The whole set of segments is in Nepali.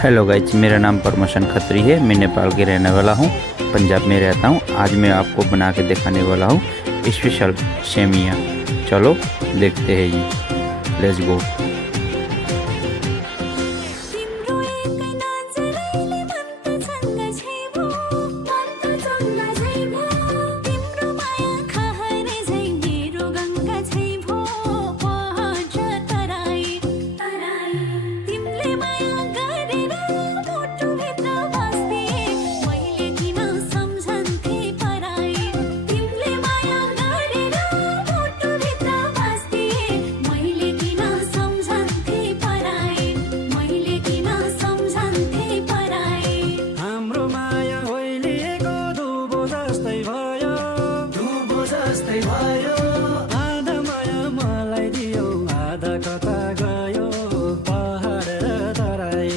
हेलो गाइस, मेरा नाम परमोशन खत्री है। मैं नेपाल के रहने वाला हूँ, पंजाब में रहता हूँ। आज मैं आपको बना के दिखाने वाला हूँ स्पेशल सेमिया। चलो देखते हैं जी, लेट्स गो। आधा माया मलाई दियो, आधा कता गयो पहाड र तराई।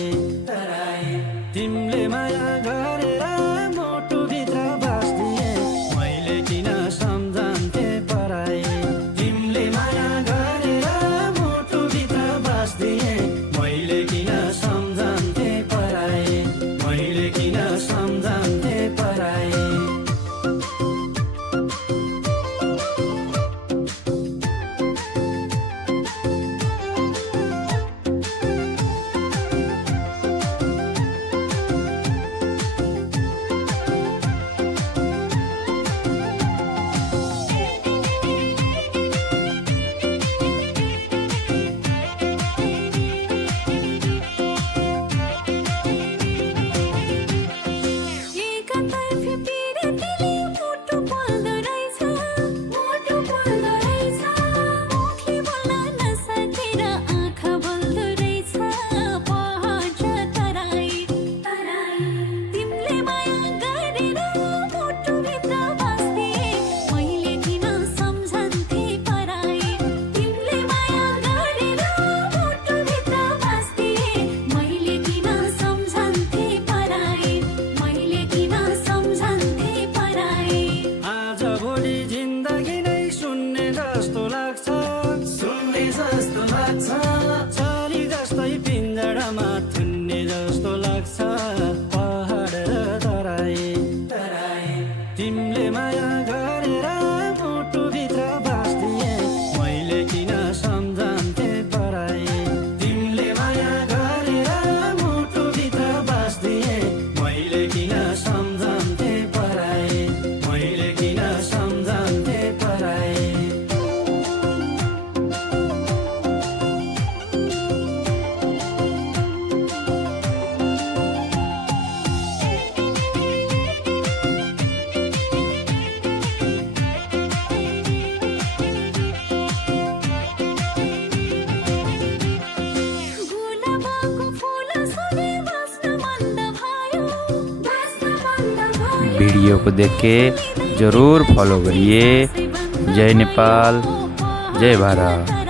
तिमीले माया गरेर मोटुभित्र बस्दिए, मैले किन सम्झन्थे पराई। तिमीले माया गरेर मोटुभित्र बस्दिए, मैले किन सम्झन्थे पराई। मैले किन सम्झन्थे पराई। छाली जस्तै पिञ्जडामा थुन्ने जस्तो लाग्छ पहाड र तराई। तिमीले माया गरेर मुटुभित्र बस्दिए, मैले किन सम्झन्थे पराई। तिमीले माया गरेर मुटुभित्र बस्दिए, मैले किन सम्झन्थे पराई। मैले किन सम्झन्थे पराई। वीडियो को देख के ज़रूर फॉलो करिए। जय नेपाल, जय भारत।